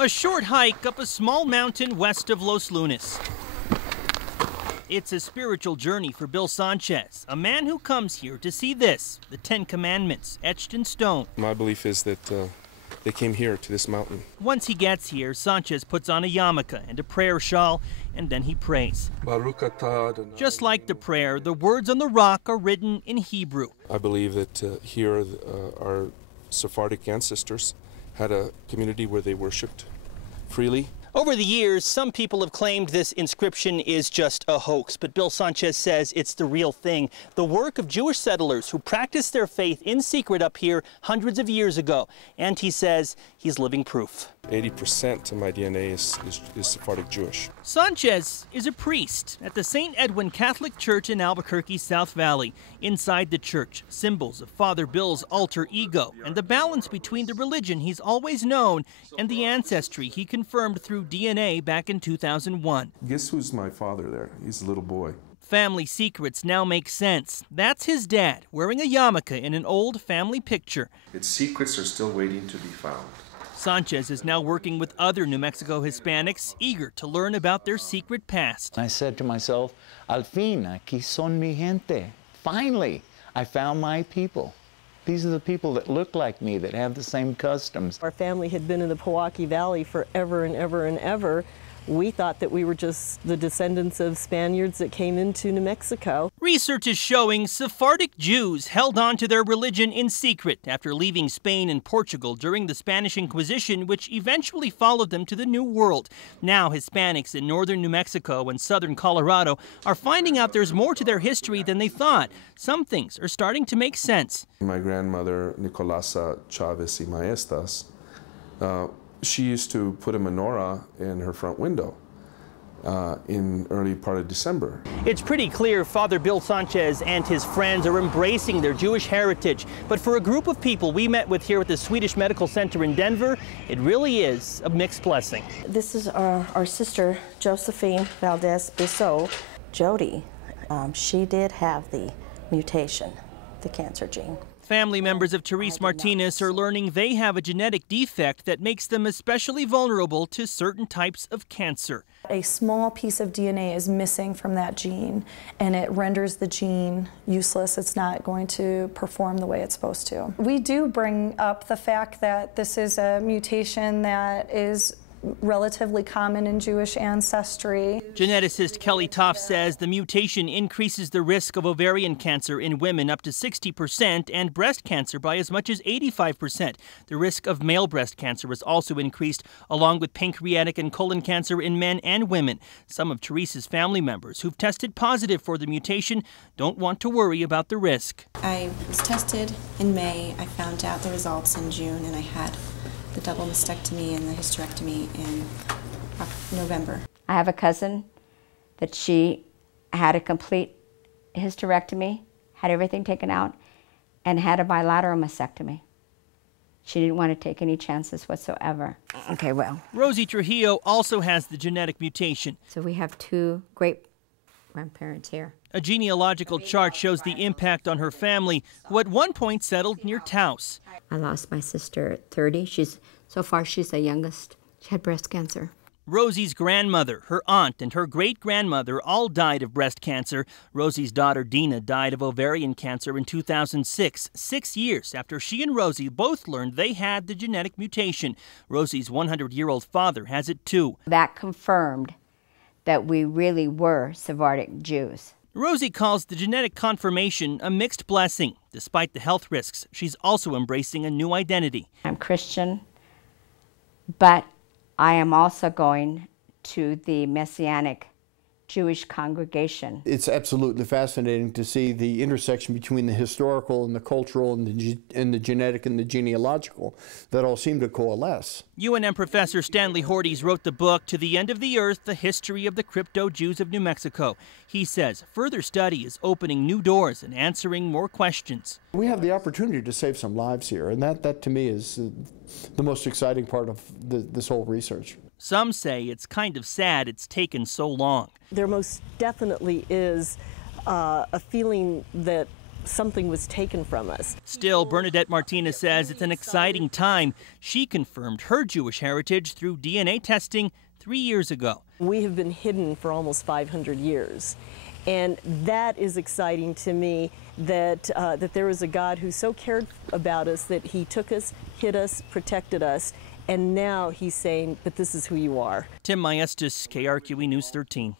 A short hike up a small mountain west of Los Lunas. It's a spiritual journey for Bill Sanchez, a man who comes here to see this, the 10 Commandments, etched in stone. My belief is that they came here to this mountain. Once he gets here, Sanchez puts on a yarmulke and a prayer shawl, and then he prays. Just like the prayer, the words on the rock are written in Hebrew. I believe that here our Sephardic ancestors had a community where they worshipped freely. Over the years, some people have claimed this inscription is just a hoax, but Bill Sanchez says it's the real thing, the work of Jewish settlers who practiced their faith in secret up here hundreds of years ago. And he says he's living proof. 80% of my DNA is Sephardic Jewish. Sanchez is a priest at the St. Edwin Catholic Church in Albuquerque's South Valley. Inside the church, symbols of Father Bill's alter ego and the balance between the religion he's always known and the ancestry he confirmed through DNA back in 2001. Guess who's my father there? He's a little boy. Family secrets now make sense. That's his dad, wearing a yarmulke in an old family picture. Its secrets are still waiting to be found. Sanchez is now working with other New Mexico Hispanics, eager to learn about their secret past. I said to myself, al fin, aquí son mi gente. Finally, I found my people. These are the people that look like me, that have the same customs. Our family had been in the Pewaukee Valley forever and ever and ever. We thought that we were just the descendants of Spaniards that came into New Mexico. Research is showing Sephardic Jews held on to their religion in secret after leaving Spain and Portugal during the Spanish Inquisition, which eventually followed them to the New World. Now Hispanics in northern New Mexico and southern Colorado are finding out there's more to their history than they thought. Some things are starting to make sense. My grandmother, Nicolasa Chavez y Maestas, she used to put a menorah in her front window in early part of December. It's pretty clear Father Bill Sanchez and his friends are embracing their Jewish heritage. But for a group of people we met with here at the Swedish Medical Center in Denver, it really is a mixed blessing. This is our sister, Josephine Valdez Bissot. Jody, she did have the mutation, the cancer gene. Family members of Therese Martinez are learning they have a genetic defect that makes them especially vulnerable to certain types of cancer. A small piece of DNA is missing from that gene, and it renders the gene useless. It's not going to perform the way it's supposed to. We do bring up the fact that this is a mutation that is relatively common in Jewish ancestry. Geneticist Kelly Toff says the mutation increases the risk of ovarian cancer in women up to 60% and breast cancer by as much as 85%. The risk of male breast cancer is also increased, along with pancreatic and colon cancer in men and women. Some of Teresa's family members who've tested positive for the mutation don't want to worry about the risk. I was tested in May. I found out the results in June, and I had the double mastectomy and the hysterectomy in November. I have a cousin that she had a complete hysterectomy, had everything taken out, and had a bilateral mastectomy. She didn't want to take any chances whatsoever. Okay, well. Rosie Trujillo also has the genetic mutation. So we have 2 great grandparents here. A genealogical chart shows the impact on her family, who at one point settled near Taos. I lost my sister at 30. So far she's the youngest. She had breast cancer. Rosie's grandmother, her aunt, and her great-grandmother all died of breast cancer. Rosie's daughter Dina died of ovarian cancer in 2006, 6 years after she and Rosie both learned they had the genetic mutation. Rosie's 100-year-old father has it too. That confirmed that we really were Sephardic Jews. Rosie calls the genetic confirmation a mixed blessing. Despite the health risks, she's also embracing a new identity. I'm Christian, but I am also going to the Messianic Jewish congregation. It's absolutely fascinating to see the intersection between the historical and the cultural and the genetic and the genealogical that all seem to coalesce. UNM professor Stanley Horties wrote the book To the End of the Earth, The History of the Crypto Jews of New Mexico. He says further study is opening new doors and answering more questions. We have the opportunity to save some lives here, and that to me is the most exciting part of this whole research. Some say it's kind of sad it's taken so long. There most definitely is a feeling that something was taken from us. Still, Bernadette Martinez says it's an exciting time. She confirmed her Jewish heritage through DNA testing 3 years ago. We have been hidden for almost 500 years. And that is exciting to me, that, that there is a God who so cared about us that he took us, hid us, protected us, and now he's saying, but this is who you are. Tim Maestas, KRQE News 13.